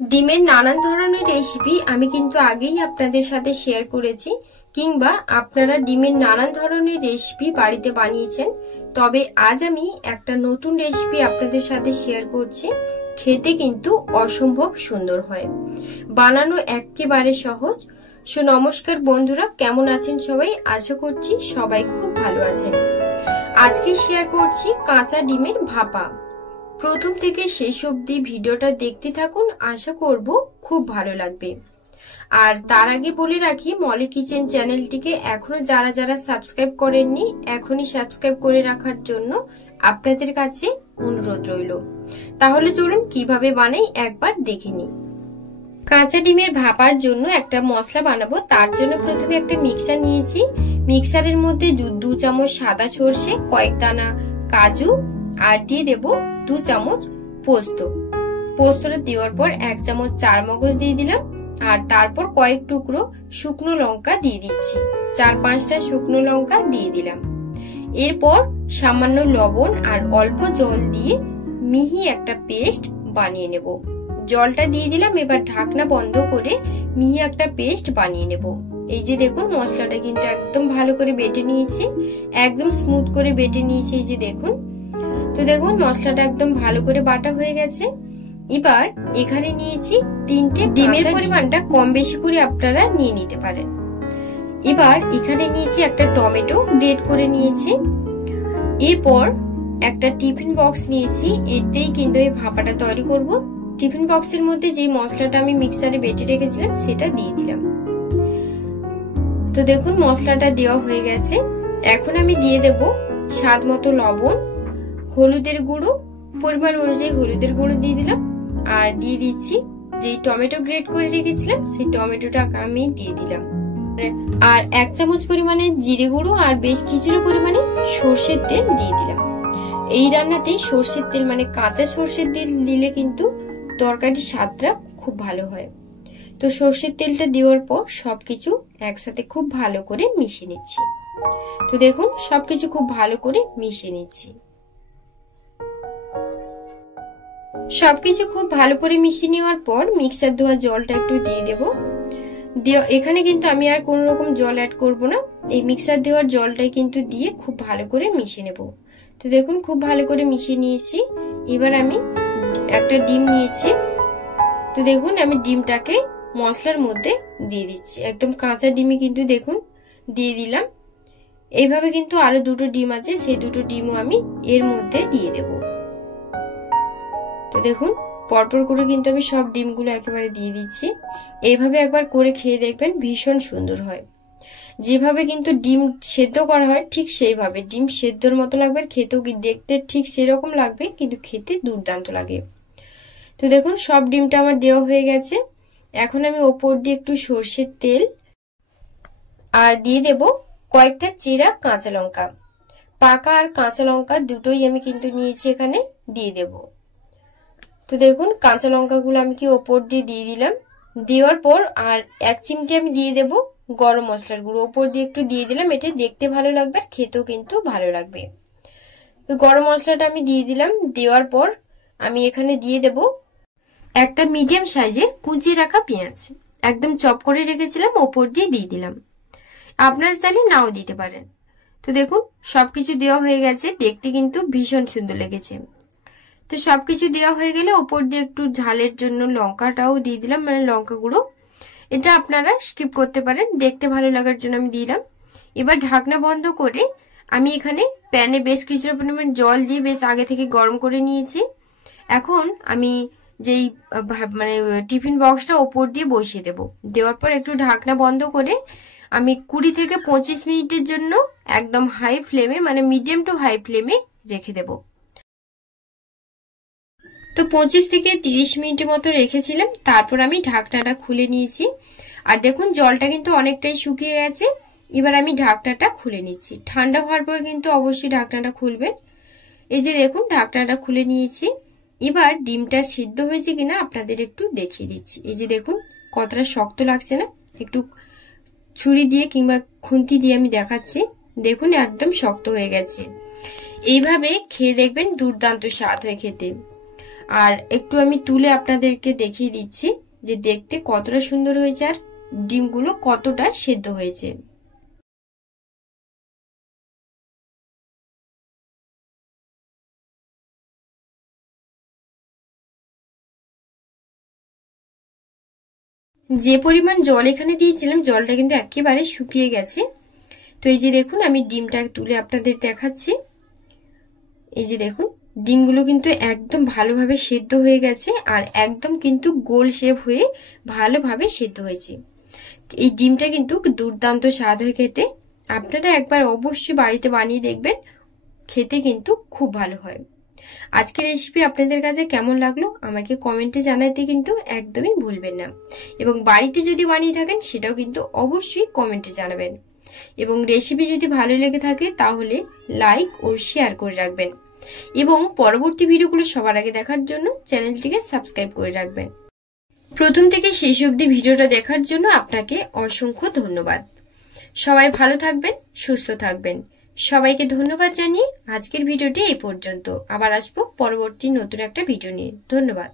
ডিমের নানান ধরনের রেসিপি আমি কিন্তু আগেই আপনাদের সাথে শেয়ার করেছি, কিংবা আপনারা ডিমের নানান ধরনের রেসিপি বাড়িতে বানিয়েছেন। তবে আজ আমি একটা নতুন রেসিপি আপনাদের সাথে শেয়ার করছি। খেতে কিন্তু অসম্ভব সুন্দর হয়, বানানো একেবারে সহজ। নমস্কার বন্ধুরা, কেমন আছেন সবাই? আশা করছি সবাই খুব ভালো আছেন। আজকে শেয়ার করছি কাঁচা ডিমের ভাপা। প্রথম থেকে শেষ অবধি ভিডিওটা দেখতে থাকুন, আশা করব খুব ভালো লাগবে। আর তার আগে বলে রাখি, মলি কিচেন চ্যানেলটিকে এখনো যারা যারা সাবস্ক্রাইব করেননি, এখনই সাবস্ক্রাইব করে রাখার জন্য আপনাদের কাছে অনুরোধ রইল। তাহলে চলুন কিভাবে বানাই একবার দেখে নিই। কাঁচা ডিমের ভাপার জন্য একটা মশলা বানাবো। তার জন্য প্রথমে একটা মিক্সার নিয়েছি। মিক্সারের মধ্যে 2 চামচ সাদা সর্ষে, কয়েক দানা কাজু আর দিয়ে দেব 2 চামচ পোস্ত। পোস্তটা দেওয়ার পর 1 চামচ চারমগজ দিয়ে দিলাম, আর তারপর কয়েক টুকরো শুকনো লঙ্কা দিয়ে দিচ্ছি। 4-5টা শুকনো লঙ্কা দিয়ে দিলাম। এরপর সামান্য লবণ আর অল্প জল দিয়ে মিহি একটা পেস্ট বানিয়ে নেব। জলটা দিয়ে দিলাম, এবার ঢাকনা বন্ধ করে মিহি একটা পেস্ট বানিয়ে নেব। এই যে দেখুন, মশলাটা কিন্তু একদম ভালো করে বেটে নিয়েছি, একদম স্মুথ করে বেটে নিয়েছি। এই যে দেখুন, তো দেখুন মশলাটা একদম ভালো করে বাটা হয়ে গেছে। এবার এখানে নিয়েছি 3টে ডিমের পরিমাণটা কম বেশি করে আপনারা নিয়ে নিতে পারেন। এবার এখানে নিয়েছি একটা টমেটো গ্রেট করে নিয়েছি। এরপর একটা টিফিন বক্স নিয়েছি, এতেই কিন্তু এই ভাপাটা তৈরি করব। টিফিন বক্সের মধ্যে যে মশলাটা আমি মিক্সারে বেটে রেখেছিলাম সেটা দিয়ে দিলাম। তো দেখুন মশলাটা দেওয়া হয়ে গেছে। এখন আমি দিয়ে দেব স্বাদ মতো লবণ, হলুদের গুঁড়ো, পরিমাণ অনুযায়ী হলুদের গুঁড়ো দিয়ে দিলাম, আর দিয়ে দিচ্ছি যে টমেটো গ্রেট করে রেখেছিলাম সেই টমেটোটা আমি দিয়ে দিলাম, আর 1 চামচ পরিমাণে জিরে গুঁড়ো আর বেশ কিছুটা পরিমাণে সর্ষের তেল দিয়ে দিলাম। এই রান্নাতে সর্ষের তেল মানে কাঁচা সর্ষের তেল দিলে কিন্তু তরকারির স্বাদটা খুব ভালো হয়। তো সর্ষের তেলটা দেওয়ার পর সবকিছু একসাথে খুব ভালো করে মিশিয়ে নিচ্ছি। তো দেখুন সবকিছু খুব ভালো করে মিশিয়ে নিচ্ছি। সবকিছু খুব ভালো করে মিশিয়ে নেওয়ার পর মিক্সার ধোয়া জলটা একটু দিয়ে দেব। এখানে কিন্তু আমি আর কোন রকম জল অ্যাড করব না, এই মিক্সার দেওয়ার জলটাই কিন্তু দিয়ে খুব ভালো করে মিশিয়ে নেব। তো দেখুন খুব ভালো করে মিশিয়ে নিয়েছি। এবার আমি একটা ডিম নিয়েছি। তো দেখুন আমি ডিমটাকে মশলার মধ্যে দিয়ে দিচ্ছি। একদম কাঁচা ডিমই কিন্তু দেখুন দিয়ে দিলাম। এইভাবে কিন্তু আরো 2টো ডিম আছে, সেই 2টো ডিমও আমি এর মধ্যে দিয়ে দেব। তো দেখুন পরপর করে কিন্তু আমি সব ডিমগুলো একেবারে দিয়ে দিচ্ছি। এইভাবে একবার করে খেয়ে দেখবেন, ভীষণ সুন্দর হয়। যেভাবে কিন্তু ডিম সেদ্ধ করা হয় ঠিক সেইভাবে ডিম সেদ্ধর মতো লাগবে, খেতেও দেখতে ঠিক সেরকম লাগবে, কিন্তু খেতে দুর্দান্ত লাগে। তো দেখুন সব ডিমটা আমার দেওয়া হয়ে গেছে। এখন আমি ওপর দিয়ে একটু সর্ষের তেল আর দিয়ে দেব কয়েকটা চেরা কাঁচা লঙ্কা। পাকা আর কাঁচা লঙ্কা দুটোই আমি কিন্তু নিয়েছি, এখানে দিয়ে দেব। তো দেখুন কাঁচা লঙ্কাগুলো আমি কি ওপর দিয়ে দিলাম। দেওয়ার পর আর 1 চিমটি আমি দিয়ে দেব গরম মশলার গুঁড়ো, ওপর দিয়ে একটু দিয়ে দিলাম। এটা দেখতে ভালো লাগবে আর খেতেও কিন্তু ভালো লাগবে। তো গরম মশলাটা আমি দিয়ে দিলাম। দেওয়ার পর আমি এখানে দিয়ে দেব একটা মিডিয়াম সাইজের কুচিয়ে রাখা পেঁয়াজ, একদম চপ করে রেখেছিলাম, ওপর দিয়ে দিলাম। আপনারা চাইলে নাও দিতে পারেন। তো দেখুন সবকিছু দেওয়া হয়ে গেছে, দেখতে কিন্তু ভীষণ সুন্দর লেগেছে। তো সবকিছু দেওয়া হয়ে গেলে ওপর দিয়ে একটু ঝালের জন্য লঙ্কাটাও দিয়ে দিলাম, মানে লঙ্কা গুঁড়ো। এটা আপনারা স্কিপ করতে পারেন, দেখতে ভালো লাগার জন্য আমি দিলাম। এবার ঢাকনা বন্ধ করে আমি এখানে প্যানে বেশ কিছুটা পরিমাণ জল দিয়ে বেশ আগে থেকে গরম করে নিয়েছি। এখন আমি যেই মানে টিফিন বক্সটা ওপর দিয়ে বসিয়ে দেব। দেওয়ার পর একটু ঢাকনা বন্ধ করে আমি 20 থেকে 25 মিনিটের জন্য একদম হাই ফ্লেমে, মানে মিডিয়াম টু হাই ফ্লেমে রেখে দেব। তো 25 থেকে 30 মিনিটের মতো রেখেছিলাম। তারপর আমি ঢাকনাটা খুলে নিয়েছি, আর দেখুন জলটা কিন্তু অনেকটাই শুকিয়ে গেছে। এবার আমি ঢাকনাটা খুলে নিচ্ছি। ঠান্ডা হওয়ার পর কিন্তু অবশ্যই ঢাকনাটা খুলবেন। এই যে দেখুন ঢাকনাটা খুলে নিয়েছি। এবার ডিমটা সিদ্ধ হয়েছে কিনা আপনাদের একটু দেখিয়ে দিচ্ছি। এই যে দেখুন কতটা শক্ত লাগছে না, একটু ছুরি দিয়ে কিংবা খুন্তি দিয়ে আমি দেখাচ্ছি। দেখুন একদম শক্ত হয়ে গেছে। এইভাবে খেয়ে দেখবেন দুর্দান্ত স্বাদ হয় খেতে। আর একটু আমি তুলে আপনাদেরকে দেখিয়ে দিচ্ছি যে দেখতে কতটা সুন্দর হয়েছে আর ডিমগুলো কতটা সেদ্ধ হয়েছে। যে পরিমাণ জল এখানে দিয়েছিলাম জলটা কিন্তু একেবারে শুকিয়ে গেছে। তো এই যে দেখুন আমি ডিমটা তুলে আপনাদের দেখাচ্ছি। এই যে দেখুন ডিমগুলো কিন্তু একদম ভালোভাবে সেদ্ধ হয়ে গেছে আর একদম কিন্তু গোল শেপ হয়ে ভালোভাবে সেদ্ধ হয়েছে। এই ডিমটা কিন্তু দুর্দান্ত স্বাদ হয় খেতে। আপনারা একবার অবশ্যই বাড়িতে বানিয়ে দেখবেন, খেতে কিন্তু খুব ভালো হয়। আজকের রেসিপি আপনাদের কাছে কেমন লাগলো আমাকে কমেন্টে জানাতে কিন্তু একদমই ভুলবেন না, এবং বাড়িতে যদি বানিয়ে থাকেন সেটাও কিন্তু অবশ্যই কমেন্টে জানাবেন। এবং রেসিপি যদি ভালো লেগে থাকে তাহলে লাইক ও শেয়ার করে রাখবেন, এবং পরবর্তী ভিডিওগুলো সবার আগে দেখার জন্য চ্যানেলটিকে সাবস্ক্রাইব করে রাখবেন। প্রথম থেকে শেষ অবধি ভিডিওটা দেখার জন্য আপনাকে অসংখ্য ধন্যবাদ। সবাই ভালো থাকবেন, সুস্থ থাকবেন। সবাইকে ধন্যবাদ জানিয়ে আজকের ভিডিওটি এই পর্যন্ত। আবার আসবো পরবর্তী নতুন একটা ভিডিও নিয়ে। ধন্যবাদ।